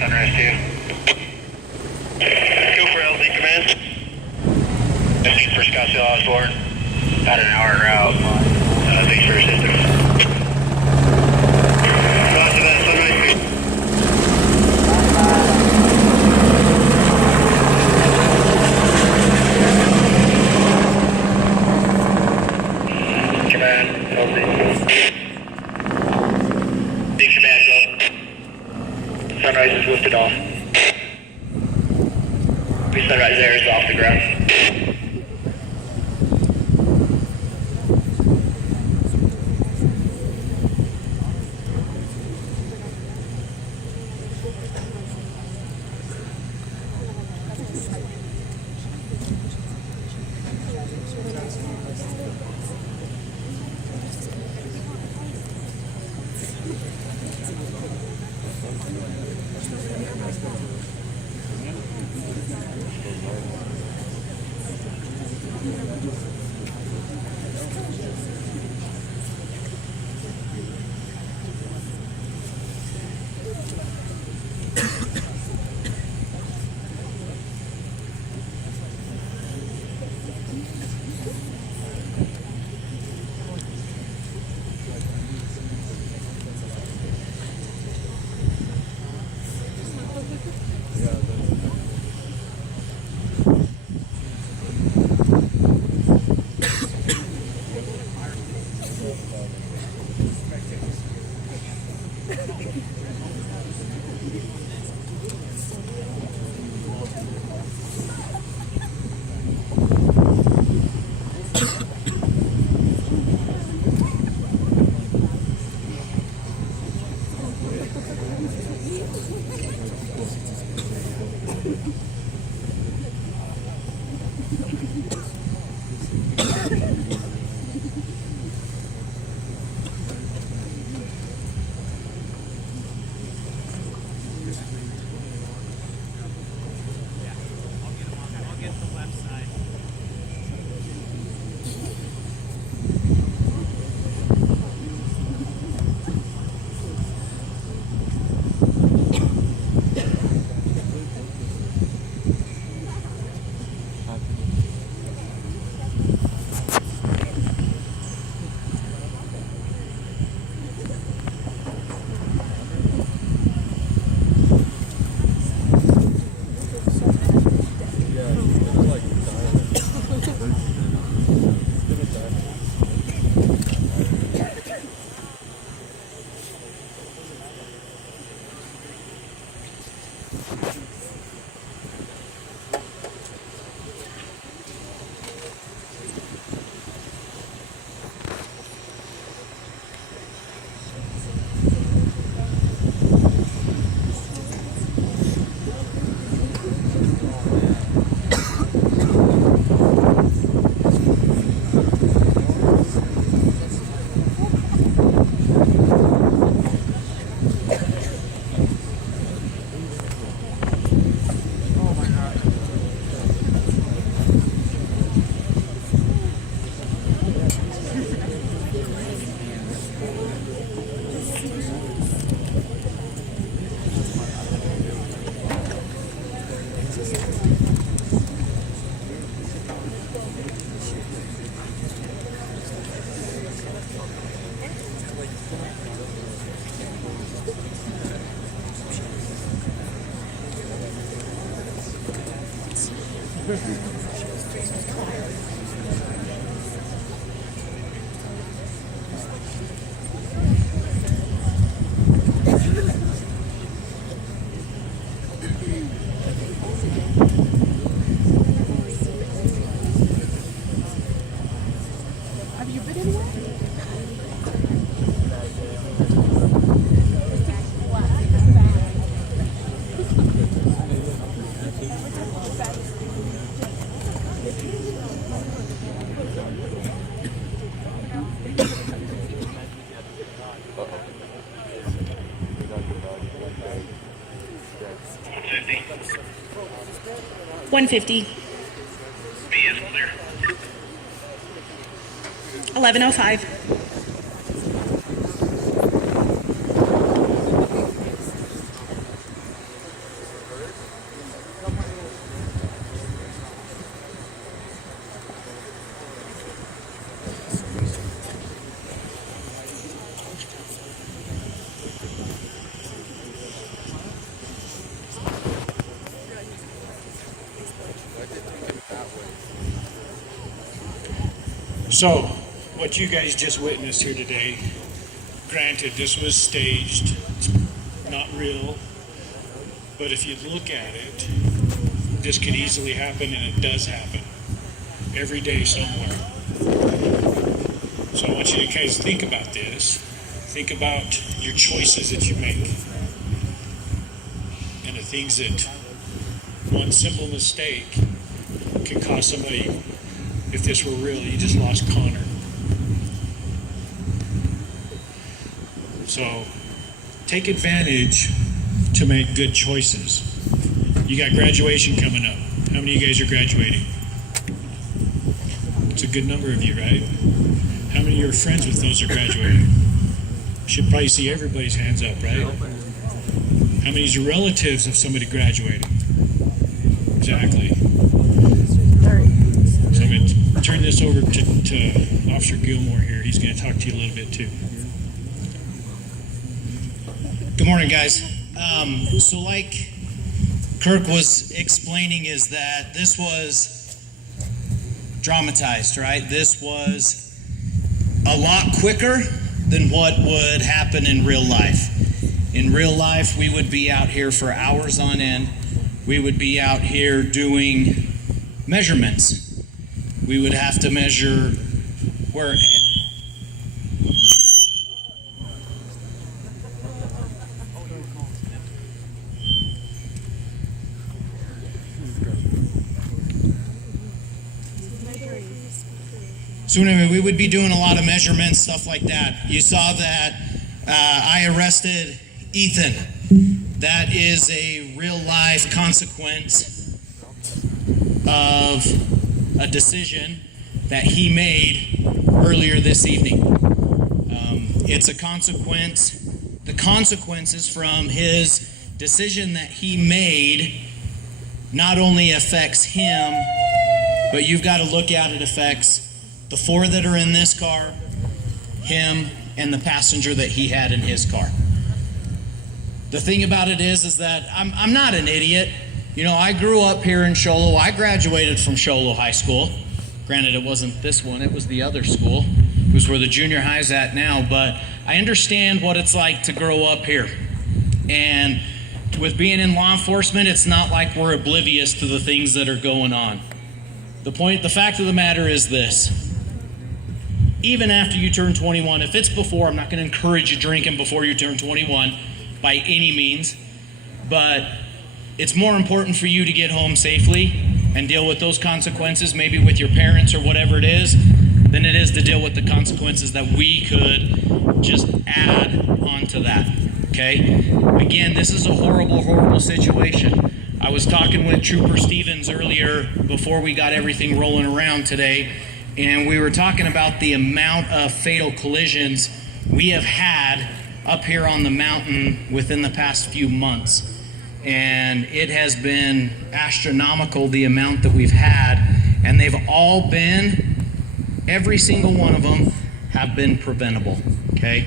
Sunrise 2. Go for LZ command. Message for Scottsdale Osborne. About an hour route. Thanks for assistance. Roger that, Sunrise 2. Command, LZ. Big command, go. Sunrise is lifted off. Sunrise there is off the ground. $150. B is clear. 1105. So, what you guys just witnessed here today, granted, this was staged, it's not real, but if you look at it, this could easily happen, and it does happen every day somewhere. So I want you to guys think about this. Think about your choices that you make, and the things that one simple mistake can cost somebody. If this were real, you just lost Connor. So take advantage to make good choices. You got graduation coming up. How many of you guys are graduating? It's a good number of you, right? How many of you are friends with those that are graduating? Should probably see everybody's hands up, right? How many of you are relatives of somebody graduating? Exactly. So I'm going to turn this over to Officer Gilmore here. He's going to talk to you a little bit too. Good morning, guys. So like Kirk was explaining, is that this was dramatized, right? This was a lot quicker than what would happen in real life. In real life, we would be out here for hours on end. We would be out here doing measurements. We would have to measure where... So anyway, we would be doing a lot of measurements, stuff like that. You saw that I arrested Ethan. That is a real life consequence of a decision that he made earlier this evening. It's a consequence. The consequences from his decision that he made not only affects him, but you've got to look at it affects the four that are in this car, him, and the passenger that he had in his car. The thing about it is that I'm not an idiot. You know, I grew up here in Show Low. I graduated from Show Low High School. Granted, it wasn't this one, it was the other school. It was where the junior high's at now, but I understand what it's like to grow up here. And with being in law enforcement, it's not like we're oblivious to the things that are going on. The fact of the matter is this. Even after you turn 21, if it's before, I'm not going to encourage you drinking before you turn 21 by any means, but it's more important for you to get home safely and deal with those consequences, maybe with your parents or whatever it is, than it is to deal with the consequences that we could just add onto that, okay? Again, this is a horrible, horrible situation. I was talking with Trooper Stevens earlier before we got everything rolling around today, and we were talking about the amount of fatal collisions we have had up here on the mountain within the past few months. And it has been astronomical, the amount that we've had, and they've all been, every single one of them have been preventable, okay?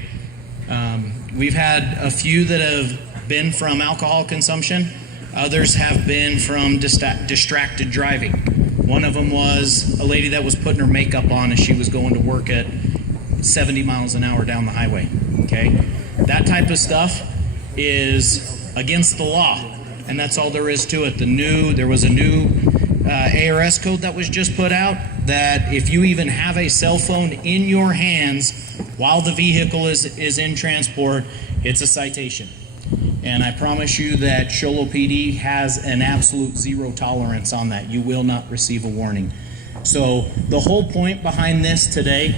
We've had a few that have been from alcohol consumption. Others have been from distracted driving. One of them was a lady that was putting her makeup on as she was going to work at 70 miles an hour down the highway, okay? That type of stuff is against the law, and that's all there is to it. There was a new ARS code that was just put out that if you even have a cell phone in your hands while the vehicle is in transport, it's a citation. And I promise you that Show Low PD has an absolute zero tolerance on that. You will not receive a warning. So the whole point behind this today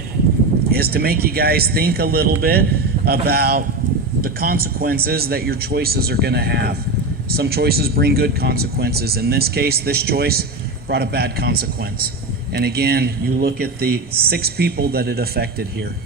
is to make you guys think a little bit about the consequences that your choices are going to have. Some choices bring good consequences. In this case, this choice brought a bad consequence. And again, you look at the 6 people that it affected here.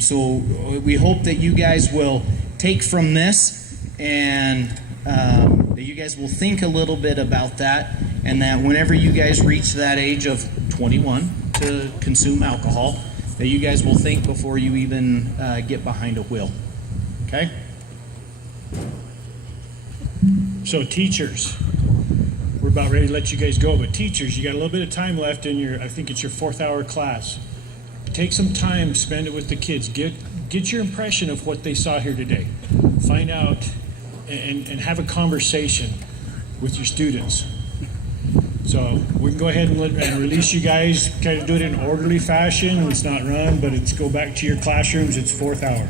So we hope that you guys will take from this and that you guys will think a little bit about that, and that whenever you guys reach that age of 21 to consume alcohol, that you guys will think before you even get behind a wheel. Okay? So teachers, we're about ready to let you guys go, but teachers, you got a little bit of time left in your, I think it's your 4th hour class. take some time, spend it with the kids. Get your impression of what they saw here today. Find out and have a conversation with your students. So we can go ahead and release you guys, kind of do it in an orderly fashion. It's not run, but it's go back to your classrooms. It's 4th hour.